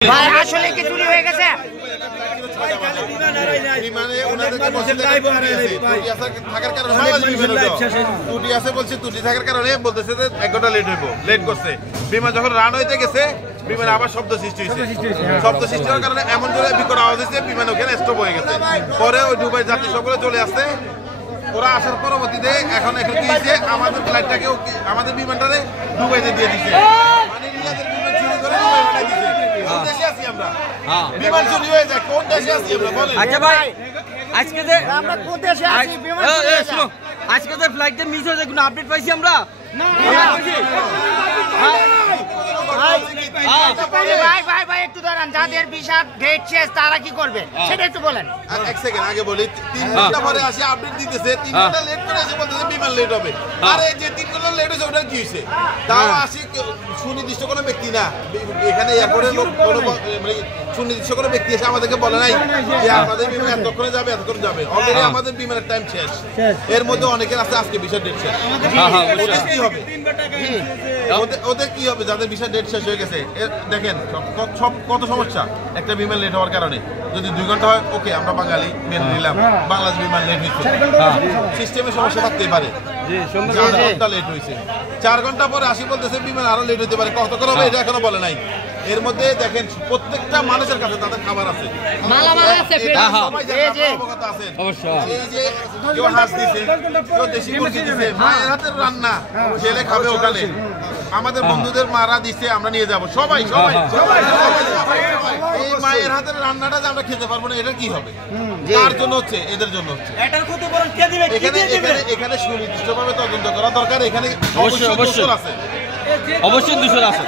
ভাই আসলে কি চুরি হয়ে গেছে? বিমান যখন রান হইতে গেছে বিমানে আবার শব্দ সৃষ্টি হয়েছে। শব্দ সৃষ্টি হওয়ার কারণে এমন জোরে বিকট আওয়াজ হয়েছে বিমান ওখানে স্টপ হয়ে গেছে। পরে ওই দুবাই যাত্রী সকলে চলে আসছে। ওরা আসার পরবর্তীতে এখন কি হয়েছে, আমাদের ফ্লাইটটাকে আমাদের বিমানটারে দুবাইতে দিয়ে দিচ্ছে। মানে নিজেদের বিমান চুরি করে দুবাই পাঠাই দিচ্ছে। কোন দেশে আছি আমরা? বিমান চুরি হয়ে যায়, কোন দেশে আছি আমরা বলেন? আচ্ছা ভাই, আজকে যে আমরা কোন দেশে আছি? বিমান চুরি হয়ে যায়। আজকে যে ফ্লাইটটা মিস হয়েছে কোনো আপডেট পাইছি আমরা? ভাই একটু দাঁড়ান, যাদের ভিসা ডেট শেষ তারা কি করবে সেটা একটু বলেন। এক সেকেন্ড আগে বলি, 3 ঘন্টা পরে আসি আপডেট দিতেছে, 3 ঘন্টা লেট করে এসে বলতেছে বিমান লেট হবে। আরে যে 3 ঘন্টা লেট হয়েছে ওটার কি হয়েছে? তাও আসি সুনির্দিষ্ট কোনো ব্যক্তি না, এখানে এয়ারপোর্টের লোক মানে সুনির্দিষ্ট কোনো ব্যক্তি এসে আমাদেরকে বলে নাই যে আমাদের বিমান এতক্ষণে যাবে এতক্ষণ যাবে। অলরেডি আমাদের বিমানের টাইম শেষ। এর মধ্যে অনেকের আছে আজকে ভিসা ডেট শেষ। ওদের কি হবে? ওদের কি হবে যাদের ভিসা ডেট শেষ হয়ে গেছে? দেখেন সব কত সমস্যা একটা বিমান লেট হওয়ার কারণে। যদি 2 ঘন্টা হয় ওকে আমরা বাঙালি মেনে নিলাম, বাংলাদেশ বিমান লেট হয়েছে, সিস্টেমে সমস্যা থাকতেই পারে। 4 ঘন্টা লেট হয়েছে, 4 ঘন্টা পরে আসি বলতেছে বিমান আরো লেট হতে পারে। কত করে হবে এটা এখনো বলে নাই। এর মধ্যে দেখেন প্রত্যেকটা মানুষের কাছে তাদের খাবার আছে, কেউ হাঁস দিছে, কেউ দেশি মুরগি দিছে, মায়ের হাতের রান্না ছেলে খাবে ওখানে, আমাদের বন্ধুদের মারা দিছে আমরা নিয়ে যাবো। সবাই সবাই এই মায়ের হাতের রান্নাটা যে আমরা খেতে পারবো না এটা কি হবে? কার জন্য হচ্ছে? এদের জন্য হচ্ছে। এখানে সুনির্দিষ্ট ভাবে তদন্ত করা দরকার। এখানে অবশ্যই আছে, অবশ্যই দূষণ আছে।